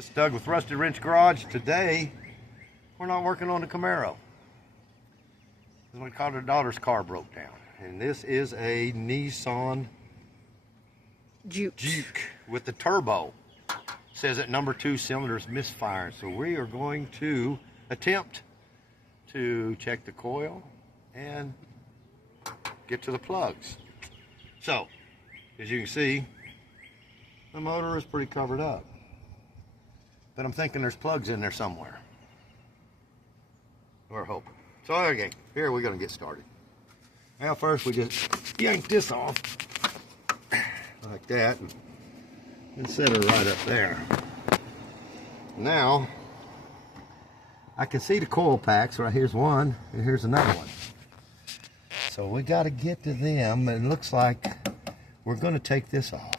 This is Doug with Rusty Wrench Garage. Today, we're not working on the Camaro. My daughter's car broke down. And this is a Nissan Juke with the turbo. It says that number 2 cylinder is misfiring. So we are going to attempt to check the coil and get to the plugs. So, as you can see, the motor is pretty covered up. But I'm thinking there's plugs in there somewhere. We're hoping. So okay, here we're gonna get started. Now first we just yank this off like that and set her right up there. Now I can see the coil packs. Right here's one and here's another one. So we got to get to them, and it looks like we're going to take this off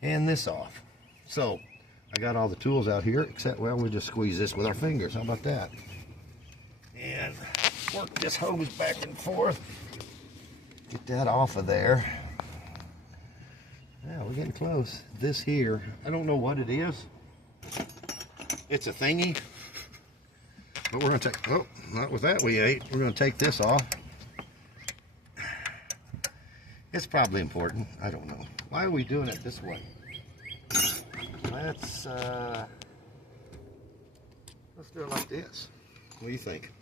and this off. So I got all the tools out here, except, well, we'll just squeeze this with our fingers. How about that? And work this hose back and forth. Get that off of there. Yeah, we're getting close. This here, I don't know what it is. It's a thingy. But we're going to take, oh, not with that we ate. We're going to take this off. It's probably important. I don't know. Why are we doing it this way? Let's do it like this. What do you think?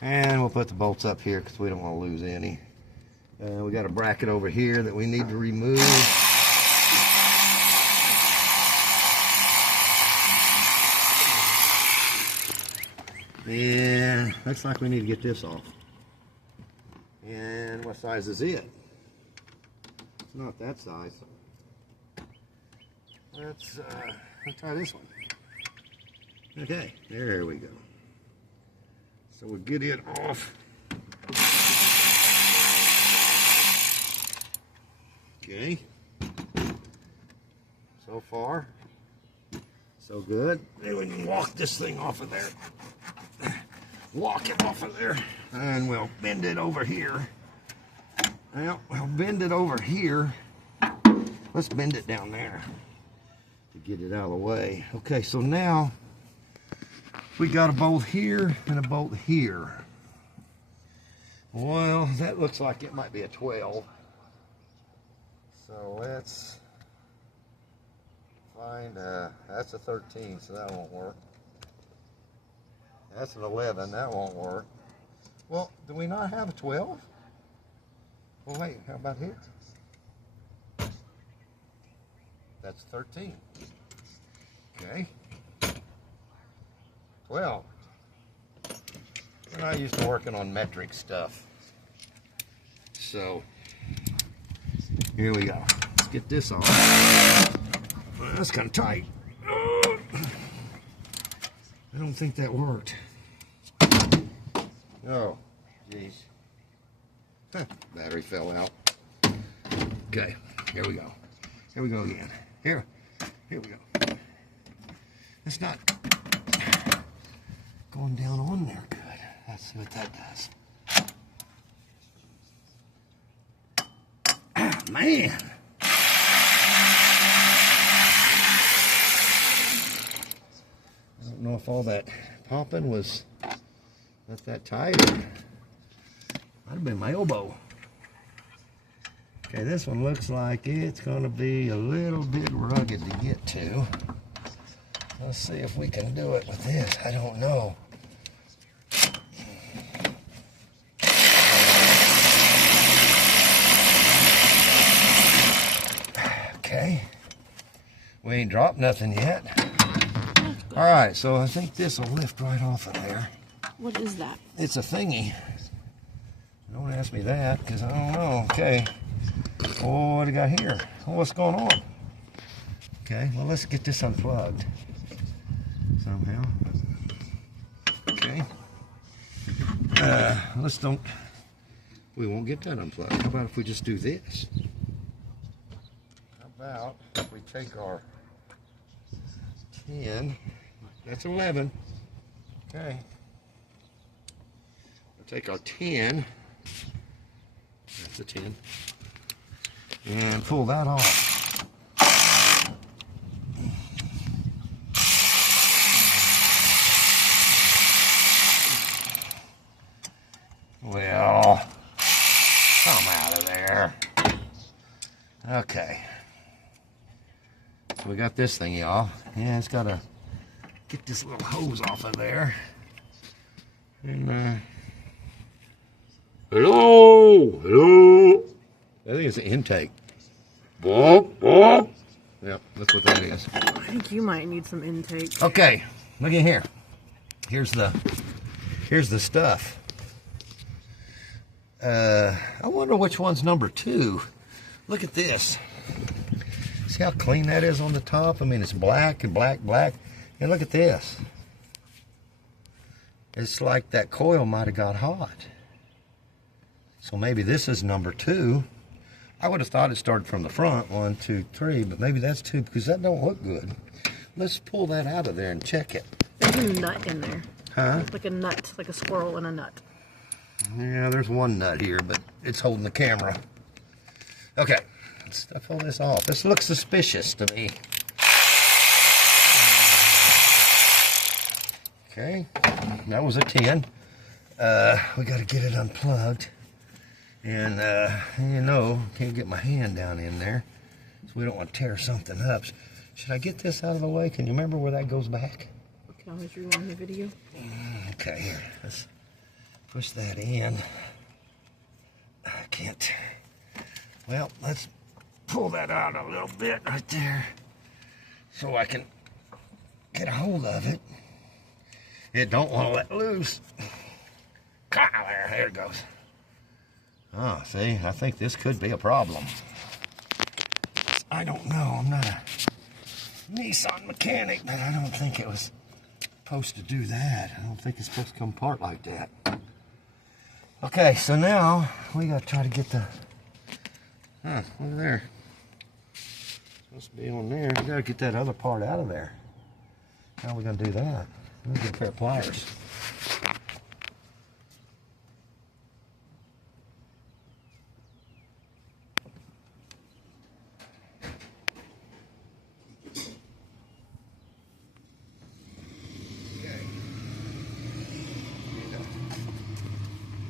And we'll put the bolts up here because we don't want to lose any. We got a bracket over here that we need to remove. And looks like we need to get this off. And what size is it? It's not that size. Let's try this one. Okay, there we go. So we'll get it off. Okay. So far, so good. Then we can walk this thing off of there. Walk it off of there. And we'll bend it over here. Well, we'll bend it over here. Let's bend it down there to get it out of the way. Okay, so now we got a bolt here and a bolt here. Well, that looks like it might be a 12. So let's find that's a 13, so that won't work. That's an 11, that won't work. Well, do we not have a 12? Well, wait, how about here? That's 13. Okay. 12. We're not used to working on metric stuff. So, here we go. Let's get this off. Well, that's kind of tight. I don't think that worked. Oh, jeez. Huh, battery fell out. Okay, here we go. Here we go again. Here we go. It's not going down on there good. Let's see what that does. Ah, man. I don't know if all that popping was not that tight. Might have been my elbow. Okay, this one looks like it's going to be a little bit rugged to get to. Let's see if we can do it with this. I don't know. Okay. We ain't dropped nothing yet. All right, so I think this will lift right off of there. What is that? It's a thingy. Don't ask me that, because I don't know. Okay. Oh, what do we got here? Oh, what's going on? Okay, well, let's get this unplugged somehow. Okay. We won't get that unplugged. How about if we just do this? How about if we take our 10, that's 11. Okay. We'll take our 10 That's a 10. And pull that off. Well, come out of there. Okay. So we got this thing, y'all. Yeah, it's got to get this little hose off of there. And, hello. I think it's an intake. Boop, boop. Yep, that's what that is. I think you might need some intake. Okay, look at here. Here's the stuff. I wonder which one's number 2. Look at this. See how clean that is on the top? I mean, it's black and black, black. And look at this. It's like that coil might have got hot. So maybe this is number 2. I would have thought it started from the front, 1, 2, 3, but maybe that's 2 because that don't look good. Let's pull that out of there and check it. There's a nut in there. Huh? It's like a nut, like a squirrel in a nut. Yeah, there's one nut here, but it's holding the camera. Okay, let's pull this off. This looks suspicious to me. Okay, that was a 10. We got to get it unplugged. And, you know, can't get my hand down in there. So we don't want to tear something up. Should I get this out of the way? Can you remember where that goes back? Can I always rewind the video? Okay, here. Let's push that in. I can't. Well, let's pull that out a little bit right there so I can get a hold of it. It don't want to let loose. There it goes. Oh, see, I think this could be a problem. I don't know. I'm not a Nissan mechanic, but I don't think it was supposed to do that. I don't think it's supposed to come apart like that. Okay, so now we got to try to get the... Huh, over there. Supposed to be on there. We got to get that other part out of there. How are we going to do that? Let me get a pair of pliers.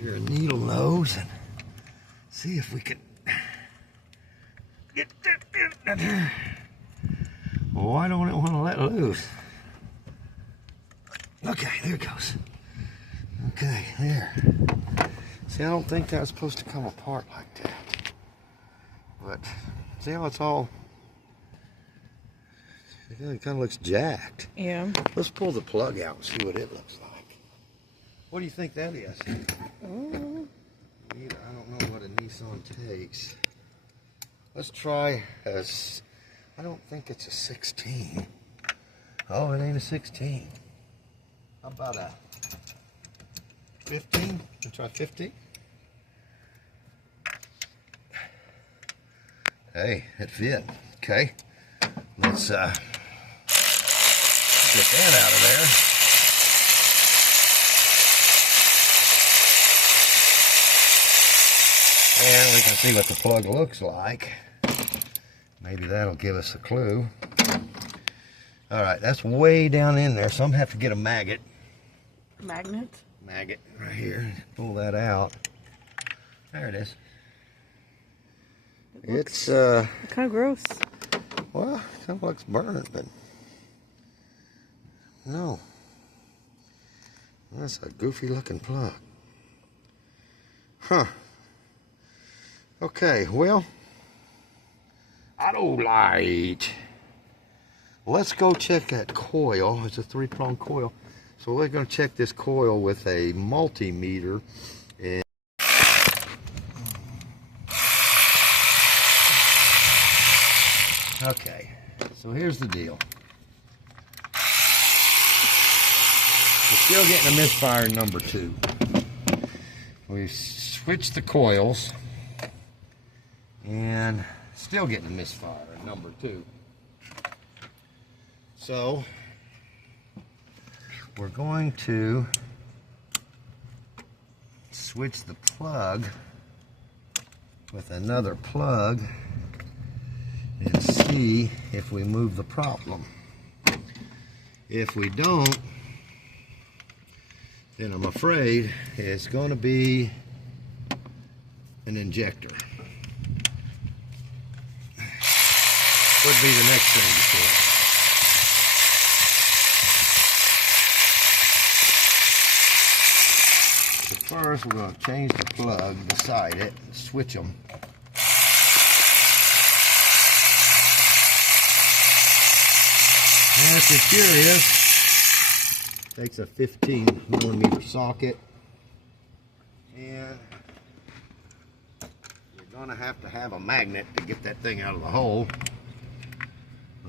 Here a needle nose and see if we can get that. Well, why don't it want to let loose? Okay, there it goes. Okay, there. See, I don't think that was supposed to come apart like that. But see how it's all, it kind of looks jacked. Yeah. Let's pull the plug out and see what it looks like. What do you think that is? Oh. I don't know what a Nissan takes. Let's try a, I don't think it's a 16. Oh, it ain't a 16. How about a 15? Let's try 15. Hey, it fit. Okay. Let's get that out of there. And we can see what the plug looks like. Maybe that'll give us a clue. All right, that's way down in there, so I'm gonna have to get a maggot. Magnet? Maggot right here. Pull that out. There it is. It's kind of gross. well, it kind of looks burnt, but no. That's a goofy looking plug. Huh. Okay, well, auto light. Let's go check that coil. It's a 3-prong coil. So we're going to check this coil with a multimeter. And okay, so here's the deal. We're still getting a misfire in number 2. We've switched the coils. And still getting a misfire at number 2. So we're going to switch the plug with another plug and see if we move the problem. If we don't, then I'm afraid it's going to be an injector. Would be the next thing to do. But first, we're going to change the plug beside it and switch them. And if you're curious, it takes a 15mm socket, and you're going to have a magnet to get that thing out of the hole.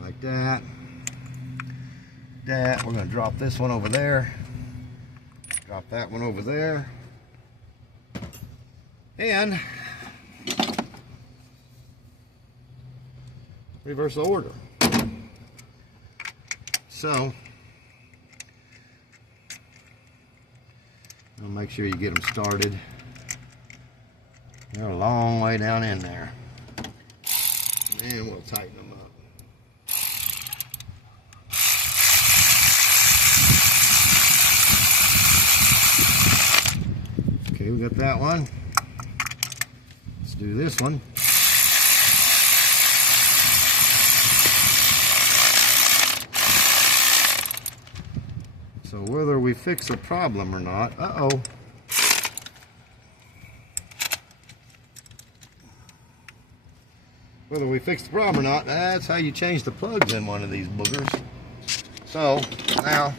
Like that. We're going to drop this one over there. Drop that one over there. And reverse the order. So, I'll make sure you get them started. They're a long way down in there. And we'll tighten them up. Okay, we got that one. Let's do this one. So whether we fix the problem or not, whether we fix the problem or not, that's how you change the plugs in one of these boogers. So now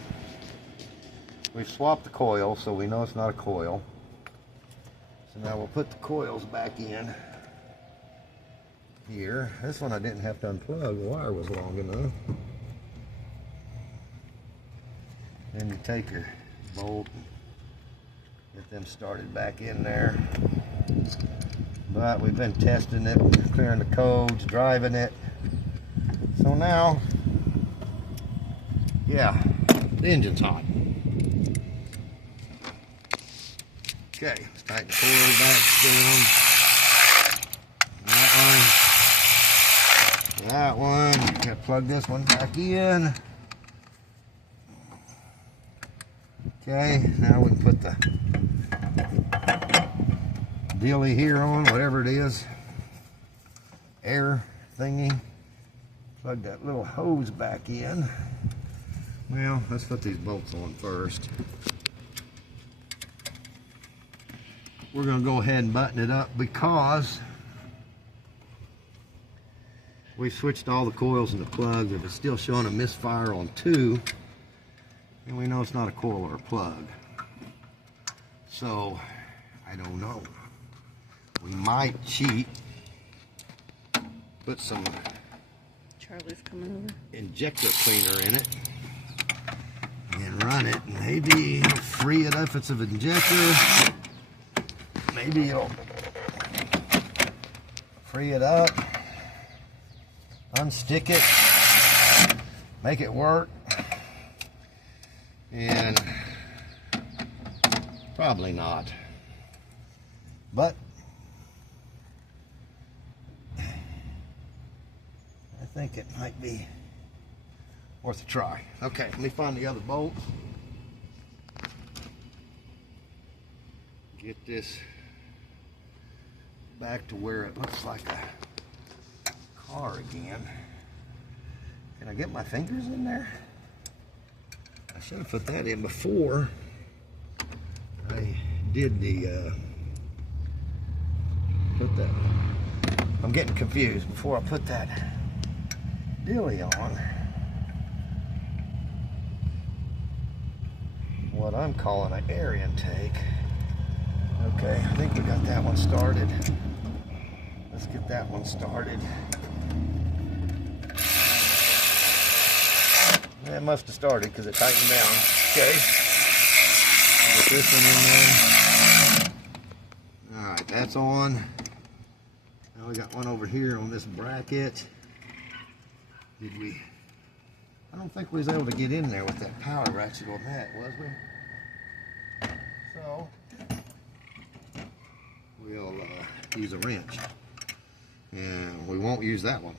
we've swapped the coil, so we know it's not a coil. So now we'll put the coils back in here. This one I didn't have to unplug, the wire was long enough. Then you take your bolt and get them started back in there. But we've been testing it, clearing the codes, driving it. So now, yeah, the engine's hot. Okay, let's tighten the coil back down. That one. Gotta plug this one back in. Okay, now we can put the dealie here on, whatever it is. Air thingy. Plug that little hose back in. Well, let's put these bolts on first. We're going to go ahead and button it up because we switched all the coils and the plugs. If it's still showing a misfire on 2, then we know it's not a coil or a plug. So, I don't know. We might cheat. Put some Charlie's coming over. Injector cleaner in it and run it. Maybe it'll free it up if it's an injector. Maybe it'll free it up, unstick it, make it work, and probably not. But I think it might be worth a try. Okay, let me find the other bolt. Get this back to where it looks like a car again. Can I get my fingers in there? I should have put that in before I did the put that. I'm getting confused. Before I put that dealie on, what I'm calling an air intake. Okay, I think we got that one started. Let's get that one started. It must have started because it tightened down. Okay. Get this one in there. Alright, that's on. Now we got one over here on this bracket. Did we? I don't think we was able to get in there with that power ratchet on that, was we? So, we'll use a wrench. And we won't use that one.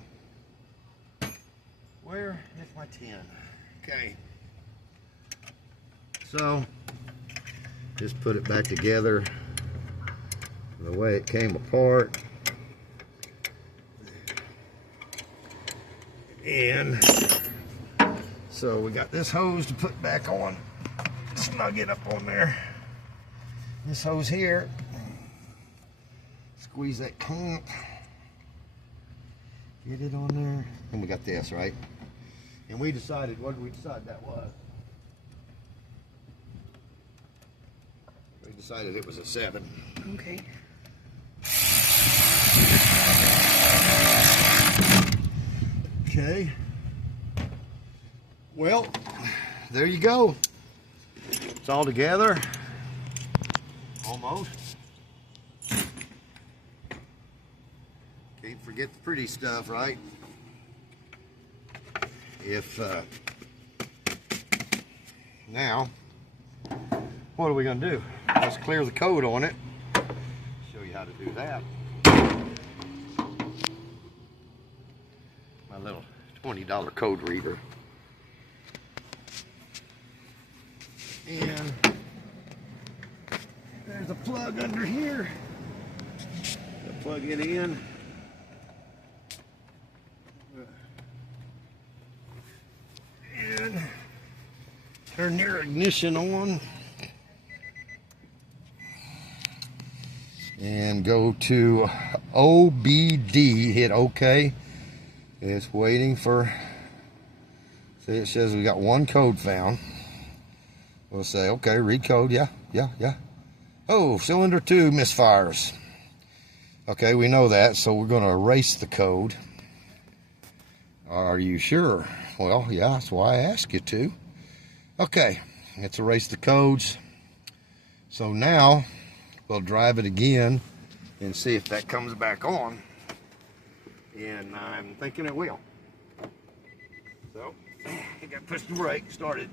Where is my tin? Okay. So, just put it back together the way it came apart. And so we got this hose to put back on. Snug it up on there. This hose here. Squeeze that clamp. Get it on there. And we got this, right? And we decided, what did we decide that was? We decided it was a 7. Okay. Okay. Well, there you go. It's all together. Almost. Can't forget the pretty stuff, right? Now, what are we going to do? Let's clear the code on it. Show you how to do that. My little $20 code reader. And there's a plug under here. Plug it in. And turn your ignition on. And go to OBD, hit OK. It's waiting for, see, it says we got one code found. We'll say, okay, read code, yeah. Oh, cylinder 2 misfires. Okay, we know that, so we're going to erase the code. Are you sure? Well, yeah, that's why I asked you to. Okay, let's erase the codes. So now, we'll drive it again and see if that comes back on. And I'm thinking it will. So, I got to push the brake, start it.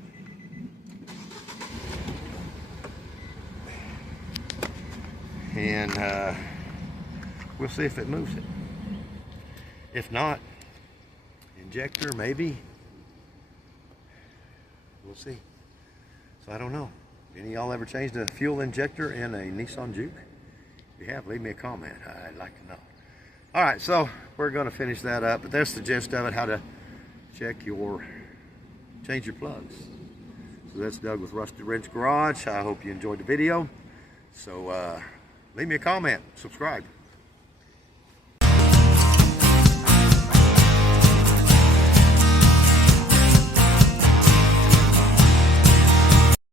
And we'll see if it moves it. If not, injector maybe. We'll see. So I don't know. Any of y'all ever changed a fuel injector in a Nissan Juke? If you have, leave me a comment. I'd like to know. All right, so we're going to finish that up, but that's the gist of it, how to change your plugs. So that's Doug with Rusted Wrench Garage. I hope you enjoyed the video. So leave me a comment, subscribe.